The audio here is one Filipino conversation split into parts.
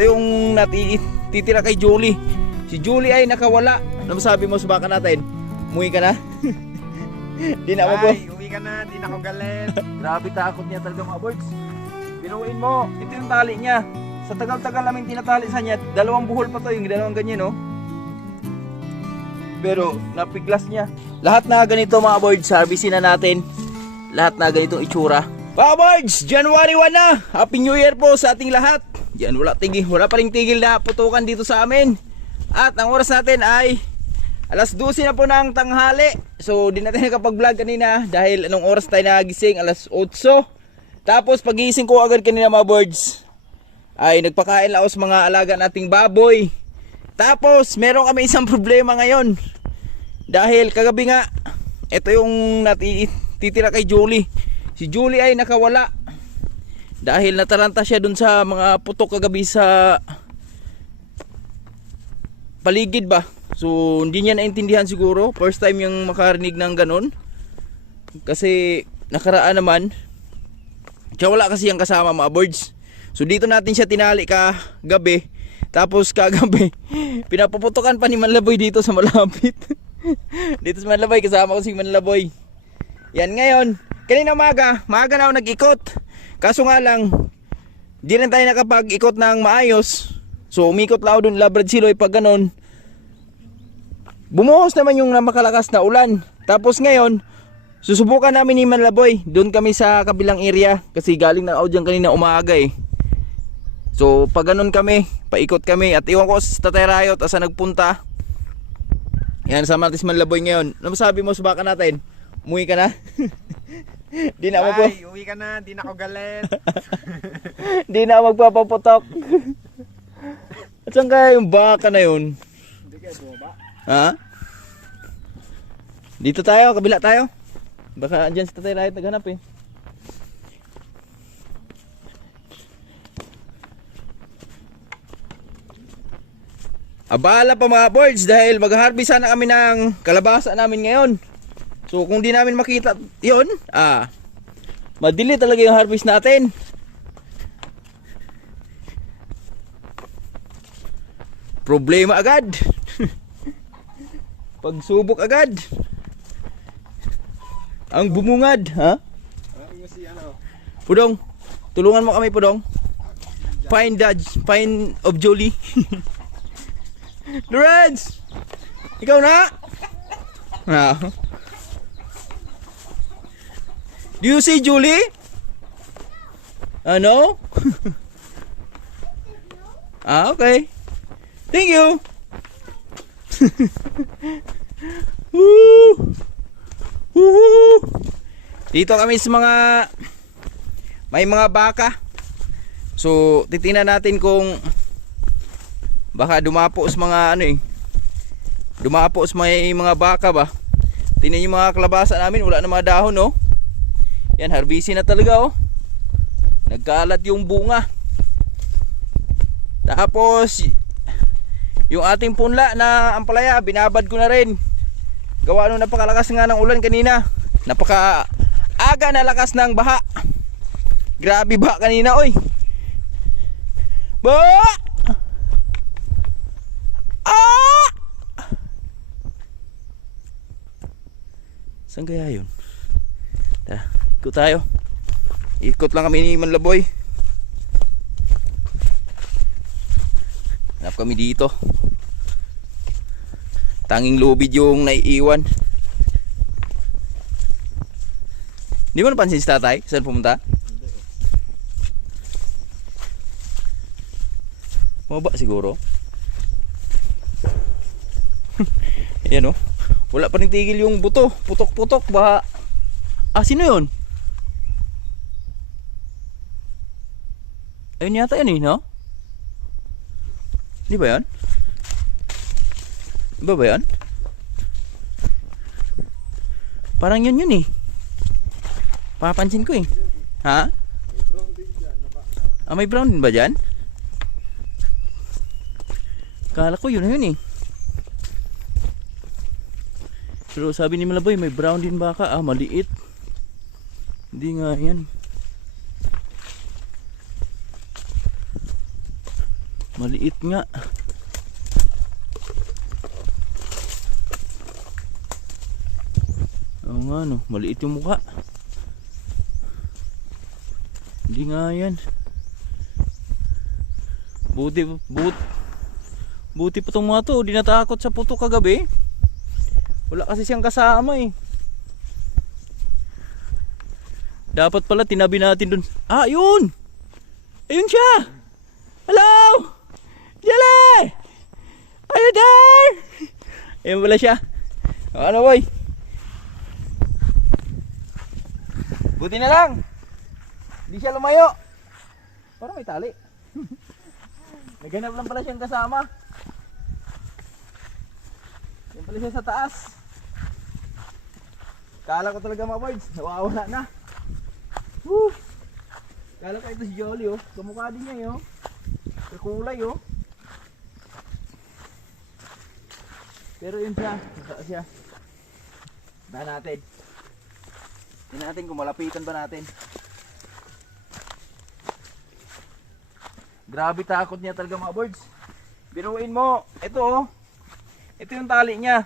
Ito yung titira kay Julie. Si Julie ay nakawala. Ano masabi mo sa baka natin? Umuwi ka na? Di na ako. Ay, uwi ka na, di na ako galit. Grabe takot niya talaga mga birds. Binuin mo, ito yung tali niya. Sa tagal-tagal namin tinatali sa niya, dalawang buhol pa to, yung dalawang ganyan, no? Pero napiglas niya. Lahat na ganito mga birds, harvestin na natin. Lahat na ganitong itsura. Mga birds, January 1 na. Happy New Year po sa ating lahat. Yan, wala pa ring tigil na putukan dito sa amin. At ang oras natin ay alas 12 na po ng tanghali. So di natin nakapag-vlog kanina dahil anong oras tayo nagising? Alas 8. Tapos pagising ko agad kanina mga birds ay nagpakain laos mga alaga nating baboy. Tapos meron kami isang problema ngayon. Dahil kagabi nga ito yung titira kay Julie. Si Julie ay nakawala. Dahil nataranta siya dun sa mga putok kagabi sa paligid ba. So hindi niya naintindihan siguro. First time yung makarinig ng ganun. Kasi nakaraan naman siya wala kasi yung kasama mga birds. So dito natin siya tinali kagabi. Tapos kagabi pinapuputukan pa ni Manlaboy dito sa malapit. Dito sa Manlaboy, kasama ko si Manlaboy. Yan ngayon, kanina maaga na ako nag-ikot. Kaso nga lang di rin tayo nakapag-ikot ng maayos. So umikot lang ako dun Labrad Siloy pag ganon. Bumuhos naman yung makalakas na ulan. Tapos ngayon, susubukan namin ni Manlaboy. Doon kami sa kabilang area. Kasi galing na ako dyan kanina umaga eh. So pag ganun kami, paikot kami. At iwan ko sa Tatay Rayot asa nagpunta. Yan, sama natin si Manlaboy ngayon. Ano masabi mo sa baka natin? Umuwi ka na? Di na ako po. Ay, uwi ka na, di na ako galit. Di na ako magpapaputok. At saan kaya yung baka na yun? Hindi kayo bumaba. Ha? Dito tayo, kabila tayo. Baka andyan si Tatay Rayot naghanap eh. Abala pa mga birds dahil mag-harvest na kami ng kalabasa namin ngayon. So kung di namin makita yun, madili talaga yung harvest natin. Problema agad. Pagsubok agad. Ang bumungad, ha? Pudong, tulungan mo kami Pudong. Find of Julie. Lawrence! Ikaw na? Do you see Julie? No? Okay. Thank you. Woo! Woo! Dito kami sa may mga baka. So titingnan natin kung baka dumapo sa mga dumapo sa mga baka ba. Tingnan yung mga kalabasa namin, wala na mga dahon, no? Yan, harvestin na talaga, oh. Nagkalat yung bunga. Tapos yung ating punla na ampalaya, binabad ko na rin. Gawa nung napakalakas nga ng ulan kanina. Napaka aga na lakas ng baha. Grabe ba kanina, oy. Ba! Saan kaya yun? Tara, ikot tayo. Ikot lang kami ni Manlaboy. Hanap kami dito. Tanging lubid yung naiiwan. Di mo napansin si Tatay? Saan pumunta? Mababa siguro. Ayan, oh. Wala pa rin tigil yung buto. Putok-putok. Baka sino yun? Ayun yata yan eh, no? Di ba yan? Iba ba yan? Parang yun eh. Papansin ko eh. Ha? May brown din ba dyan? Kala ko yun eh. Pero sabi ni Malaboy may brown din baka. Maliit. Hindi nga yan. Maliit nga. Oo nga no, maliit yung mukha. Hindi nga yan. Buti pa tong mga to, di natakot sa putok kagabi. Wala kasi siyang kasama eh. Dapat pala tinabi natin dun. Ah, yun! Ayun siya! Hello! Jelly! Are you there? Ayun pala siya. Ano boy? Buti na lang. Hindi siya lumayo. Parang may tali. Naghanap lang pala siyang kasama. Yan pala siya sa taas. Kala ko talaga mga birds, nawawala na. Woo! Kala ko ito si Jolly oh. Kamukha din niya oh. Kakulay oh. Pero yun siya, nasa siya. Bahan natin. Tingnan natin kung malapitan ba natin. Grabe takot niya talaga mga birds. Biruin mo, ito oh. Ito yung tali niya.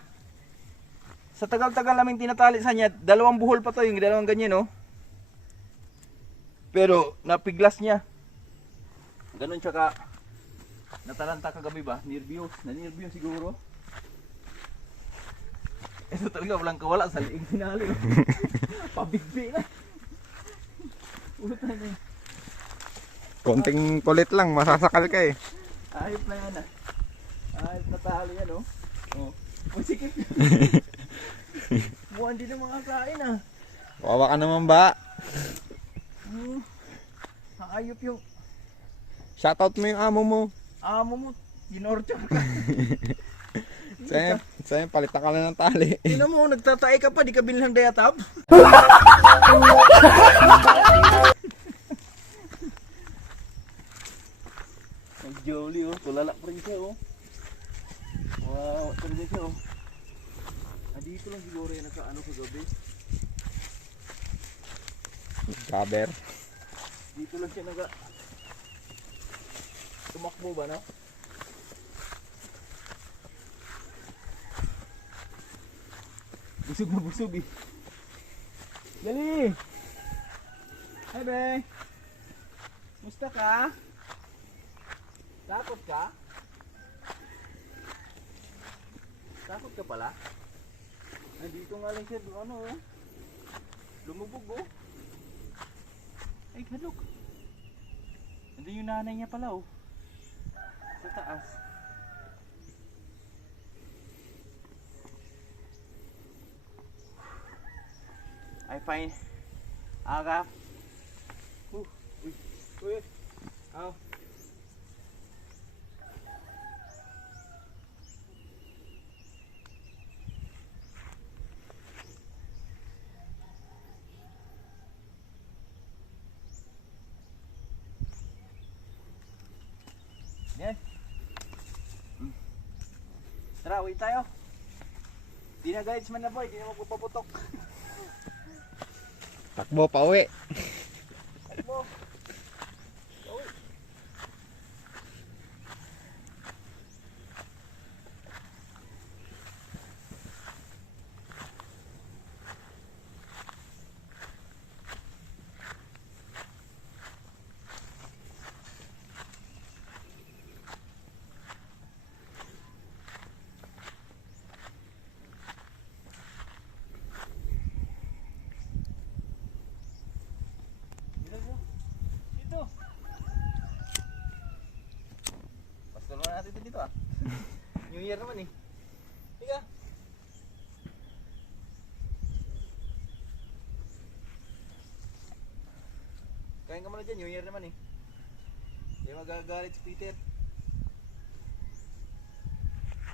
Sa tagal-tagal namin tinatali sa niya, dalawang buhol pa to, yung dalawang ganyan oh. Pero napiglas niya. Ganun siya ka natalanta kagabi ba? Nanirview siguro. Ito talaga walang kawala sa liig sinali. Pabigbi na. Puta na yun. Konting kulit lang, masasakal ka eh. Ayop na yan ah. Ayop na talo yan oh. Oh. Masikip. Buwan din ang mga kain ah. Wawa ka naman ba? Ayop yung Shoutout mo yung amo mo. amo mo. Ginorchok ka. Sa'yo, palitan ka lang ng tali. Tingnan mo, nagtatae ka pa, di ka bilhin ng diatab. Ang Jolly oh, tulala pa rin siya oh. Wow, talaga siya oh. Dito lang siguro yan nakaano kagabi. Gaber. Dito lang siya tumakbo ba no? Busog na busog eh. Dali! Hi be! Musta ka? Takot ka? Takot ka pala? Nandito nga lang siya ano oh. Lumubog oh. Ay halok. Nandun yung nanay niya pala oh. Sa taas. I find Aga. Uy. Uy. Ow. Yan. Tara, uwi tayo. Di na guides man na boy, di na magpapaputok. Takbo pa uwi. Takbo. Uwi. Dito. Pastor na natin dito ah. New Year naman eh. Higa. Kain ka muna dyan, New Year naman eh. Hindi magagalit si Peter.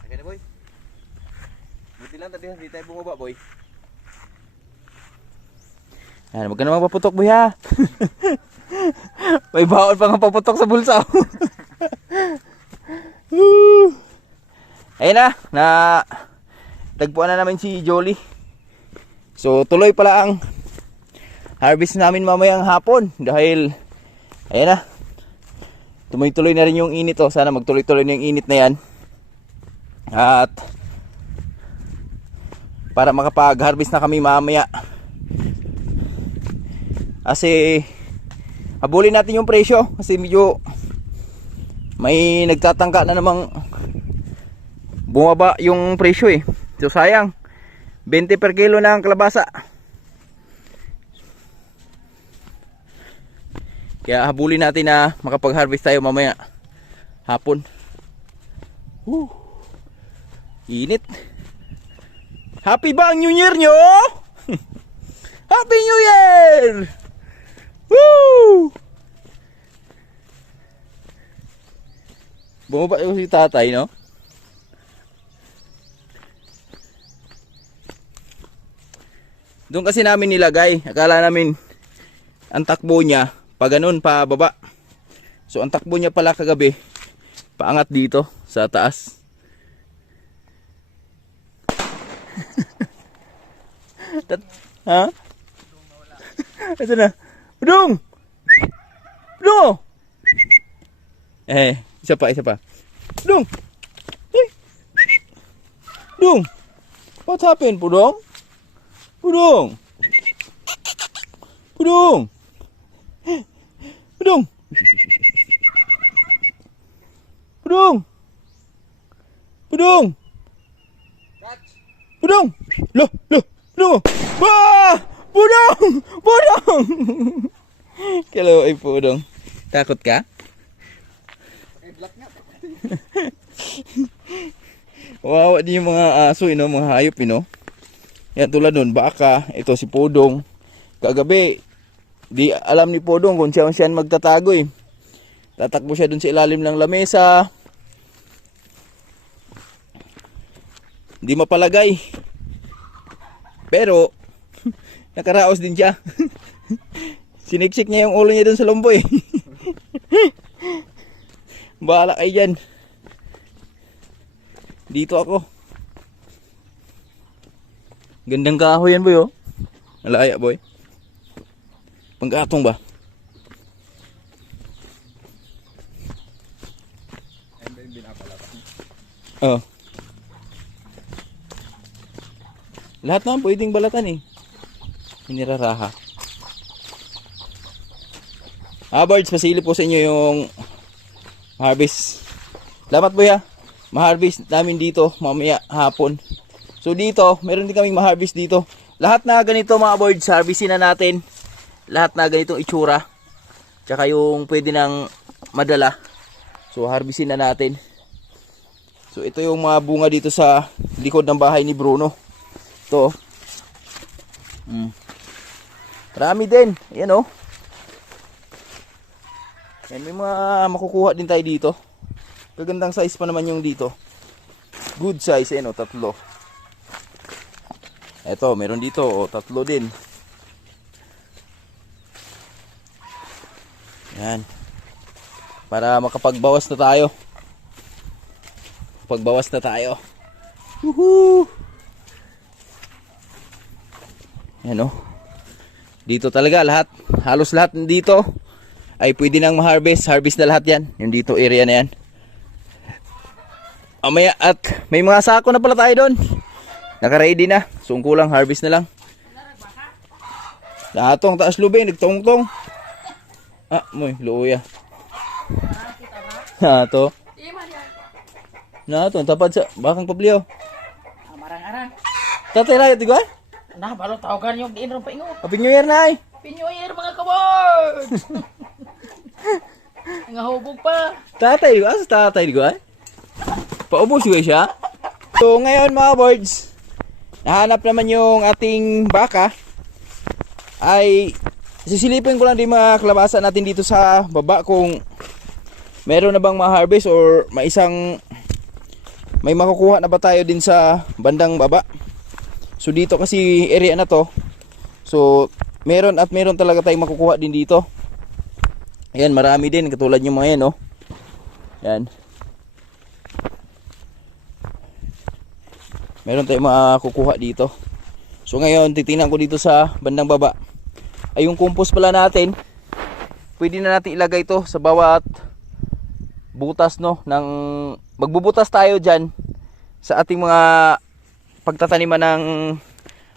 Okay na boy. Buti lang tadi, hindi tayo bumaba boy. Yan, huwag ka naman paputok boy ha. May baon pa nga paputok sa bulsa. Ayun na tagpuan na namin si Jolly. So tuloy pala ang harvest namin mamayang hapon dahil ayun na Tuloy-tuloy na rin yung init oh. Sana magtuloy-tuloy na yung init na yan. At para makapag-harvest na kami mamaya. Kasi habulin natin yung presyo kasi medyo may nagtatangka na namang bumaba yung presyo eh. So sayang, 20 per kilo na ang kalabasa. Kaya habulin natin na makapag-harvest tayo mamaya hapon. Init. Happy ba ang New Year nyo? Happy New Year! Woo! Bumaba yung si tatay, no? Doon kasi namin nilagay. Akala namin ang takbo niya pa ganun, pa baba. So ang takbo niya pala kagabi paangat dito sa taas. Ha? Ito na. Budong! Budong! Isa pa. Budong! Hey! Budong! What happened, Budong? Budong! Budong! Budong! Budong! Budong! Budong! Loh! Budong! Wah! Budong! Budong! Hello, ay Budong. Takot ka? Wawa din yung mga aso, mga hayop, Yan tulad nun, baka, ito si Podong. Kagabi, di alam ni Podong kung siya magtatago eh. Tatakbo siya dun sa ilalim ng lamesa. Di mapalagay. Pero, nakaraos din siya. Siniksik niya yung ulo niya dun sa lumboy. Bahala kayo dyan. Dito ako. Gandang kahoy yan, boy, oh. Malaya, boy. Panggatong ba? Oh. Lahat naman pwedeng balatan eh. Hiniraraha. Birds, pasilip po sa inyo yung harvest. Salamat, boy, ha. Ma-harvest namin dito mamaya hapon. So dito, meron din kaming ma-harvest dito. Lahat na ganito mga birds, harvestin na natin. Lahat na ganitong itsura. Tsaka yung pwede nang madala. So harvestin na natin. So ito yung mga bunga dito sa likod ng bahay ni Bruno. Ito. Marami din. Ayan, oh. Yan, may mga makukuha din tayo dito. Kagandang size pa naman yung dito. Good size, ayan, oh, 3. Eto, meron dito, oh, 3 din. Yan. Para makapagbawas na tayo. Pagbawas na tayo. Woohoo! Yan, oh. Dito talaga lahat, halos lahat dito ay pwede nang ma-harvest. Harvest na lahat yan. Yung dito area na yan. Amaya, at may mga sako na pala tayo doon. Naka-ready na. Sungkulang harvest na lang. Datong taas lubing, nagtongtong. Moy, luya. Nato. Nato, tapad sa bakang pabliyo. Marang-arang. Tatay na, tigwan? Nah, balo tawagan yung diin ron pa ingo. Happy New Year, Nay! Happy New Year mga kaboard! Nga hubog pa. Tatay, asa tatay, tigwan? Paubos ko siya. So ngayon mga birds, nahanap naman yung ating baka. Ay sisilipin ko lang din mga kalabasa natin dito sa baba kung meron na bang ma-harvest or may makukuha na ba tayo din sa bandang baba. So dito kasi area na to, so meron talaga tayong makukuha din dito. Ayan, marami din katulad yung mga yan, oh. Yan. Meron tayong makukuha dito. So ngayon titingnan ko dito sa bandang baba. Ay yung compost pala natin, pwede na natin ilagay to sa bawat butas no ng magbubutas tayo diyan sa ating mga pagtataniman ng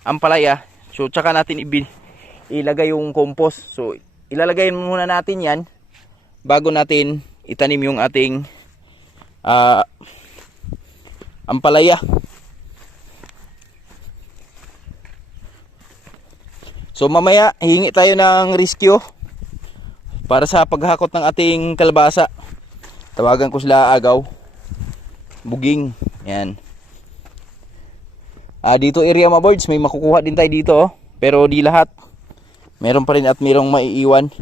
ampalaya. So tsaka natin ilagay yung compost. So ilalagay muna natin 'yan bago natin itanim yung ating ampalaya. So mamaya hihingi tayo ng rescue para sa paghakot ng ating kalabasa. Tawagan ko sila agaw, buging, yan. Dito area mga birds, may makukuha din tayo dito oh. Pero di lahat, meron pa rin at mayroong maiiwan.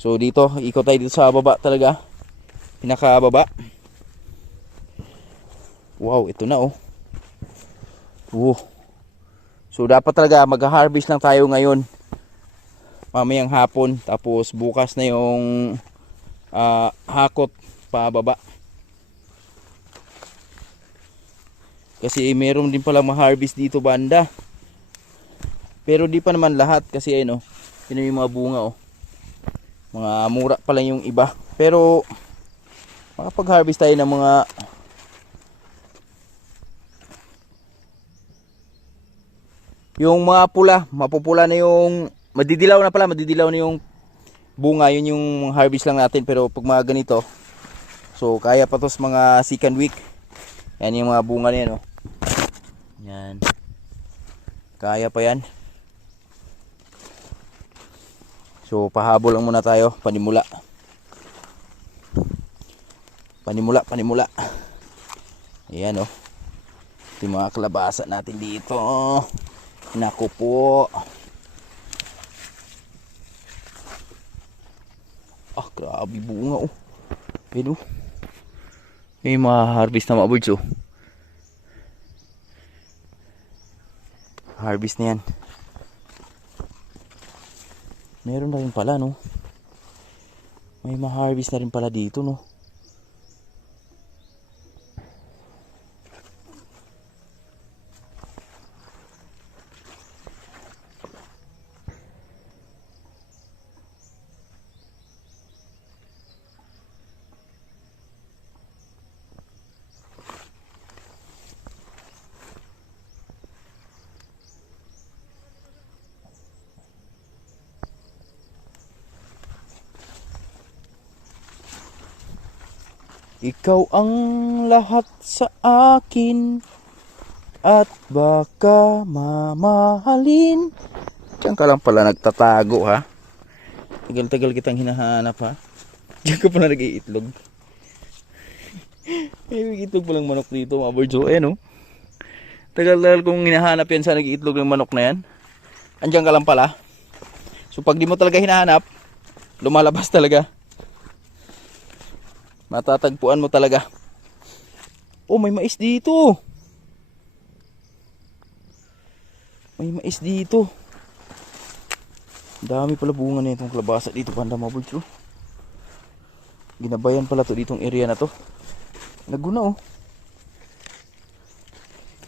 So dito, ikot tayo dito sa baba talaga, pinakababa. Wow, ito na oh. So dapat talaga mag-harvest lang tayo ngayon, mamayang hapon, tapos bukas na yung hakot pababa. Kasi meron din pala ma-harvest dito banda. Pero di pa naman lahat kasi ayun oh, yun yung mga bunga oh. Mga mura pa lang yung iba. Pero makapag-harvest tayo ng mga yung mga pula, mapupula na yung madidilaw na yung bunga, yun yung harvest lang natin. Pero pag mga ganito, so kaya pa tos mga second week. Yan yung mga bunga niya no. Yan. Kaya pa yan. So pahabol lang muna tayo, panimula. Panimula. Ayan oh. Ito yung mga kalabasa natin dito. Naku po. Grabe bunga oh. Pero may ma-harvest na mga birds oh. Harvest na yan. Meron na rin pala no. May ma-harvest na rin pala dito no. Ikaw ang lahat sa akin at baka mamahalin. Diyan ka lang pala nagtatago ha. Tagal-tagal kitang hinahanap ha. Diyan ka pala nag-iitlog. May itlog palang manok dito mga birds. Ayan o. Tagal-tagal kong hinahanap yan sa nag-iitlog ng manok na yan. Andiyan ka lang pala. So pag di mo talaga hinahanap, lumalabas talaga. Matatagpuan mo talaga. Oh, may mais dito. May mais dito. Dami pala bunga na itong kalabasa dito. Banda mga birds. Ginabayan pala to ditong area na to. Naguna oh.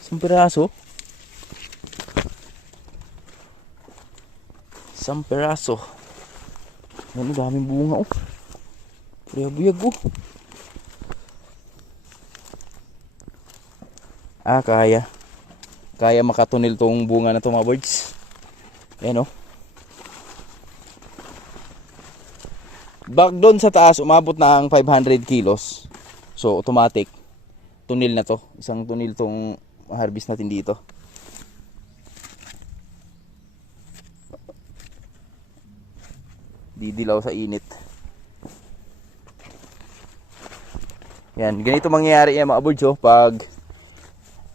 Isang piraso. Isang piraso. Ano, daming bunga oh. Buyag oh. Kaya makatunil tong bunga na to mga birds. Ayan oh. Back doon sa taas umabot na ang 500 kilos. So automatic tunil na to. Isang tunil tong harvest natin dito. Didilaw sa init. Yan, ganito mangyayari yan mga birds oh, pag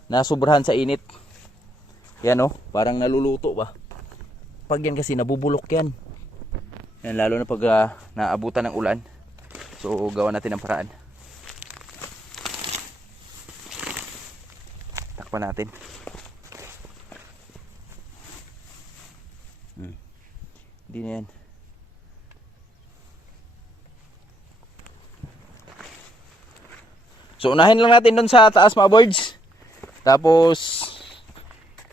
nasubrahan sa init. Yan oh, parang naluluto ba. Pag yan kasi nabubulok yan. Yan, lalo na pag naabutan ng ulan. So gawa natin ang paraan. Takpan natin. Hindi na yan. So unahin lang natin doon sa taas mga birds. Tapos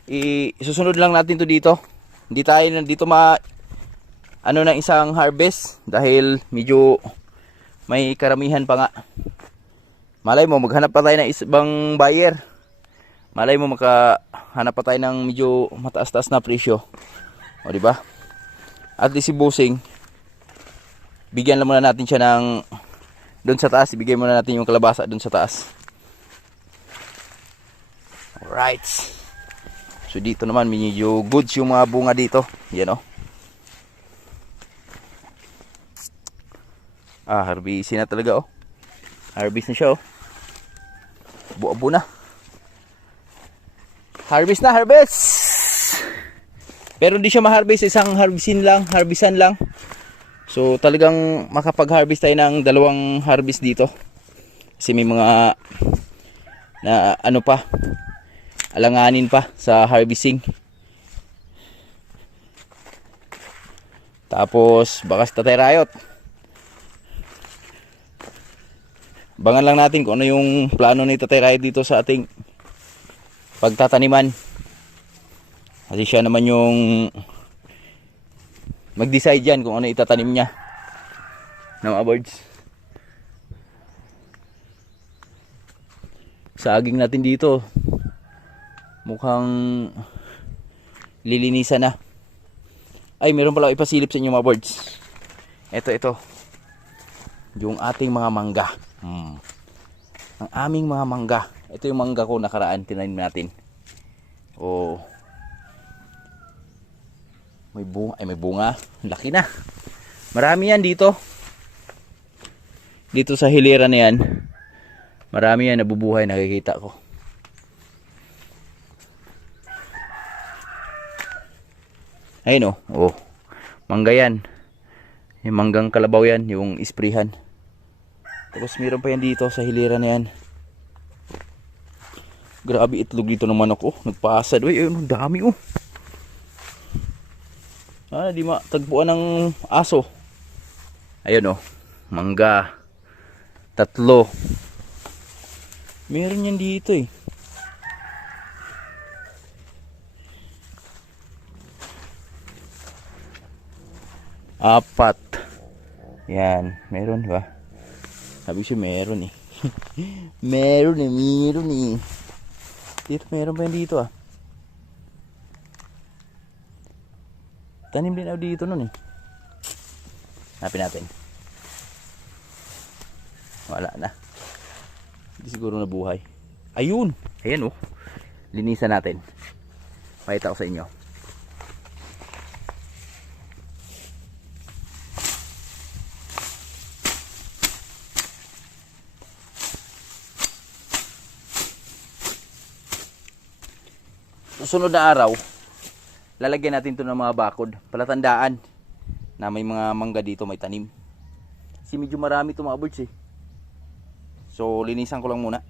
isusunod lang natin to dito. Hindi tayo dito ng isang harvest dahil medyo may karamihan pa nga. Malay mo, maghanap pa tayo ng ibang buyer. Malay mo, makahanap pa tayo ng medyo mataas-taas na presyo. O, diba? At least si Bossing, bigyan lang muna natin siya ng doon sa taas. Ibigay muna natin yung kalabasa doon sa taas. Alright. So, dito naman, medyo goods yung mga bunga dito. Yan, o. Harvestin na talaga, oh. Harvest na siya, oh. Buo-buo na. Harvest na, harvest! Pero hindi siya ma-harvest, isang harvestan lang. So talagang makapag-harvest tayo ng 2 harvest dito. Kasi may mga na ano pa, alanganin pa sa harvesting. Tapos bakas Tatay Rayot. Bangan lang natin kung ano yung plano ni Tatay Rayot dito sa ating pagtataniman. Kasi siya naman yung mag-decide yan kung ano itatanim niya. No, birds. Saging natin dito. Mukhang lilinisan na. Ay, meron pala ipasilip sa inyo mga birds. Ito. Yung ating mga mangga. Ang aming mga mangga. Ito yung mangga ko nakaraan, tinanim natin. Oh. May bunga. Laki na. Marami yan dito. Dito sa hilera na yan. Marami yan nabubuhay, nakikita ko. Ayun, oh. Oh. Mangga yan. Yung manggang kalabaw yan, yung isprihan. Tapos meron pa yan dito sa hilera na yan. Grabe itlog dito ng manok, oh. Nagpaasad. Uy, ayun, ang dami, oh. Di matagpuan ng aso. Ayun, oh. Mangga. 3. Meron yan dito, eh. Apat. Yan. Meron, ba? Sabi siya meron, eh. meron, eh. Dito, meron pa yan dito, ah. Tanim din ako dito nun, eh. Hanapin natin. Wala na. Hindi siguro nabuhay. Ayun! Ayan, oh. Linisan natin. Pakita ko sa inyo. Susunod na araw, lalagyan natin ito ng mga bakod. Palatandaan na may mga mangga dito, may tanim. Kasi medyo marami ito mga birds, eh. So linisan ko lang muna.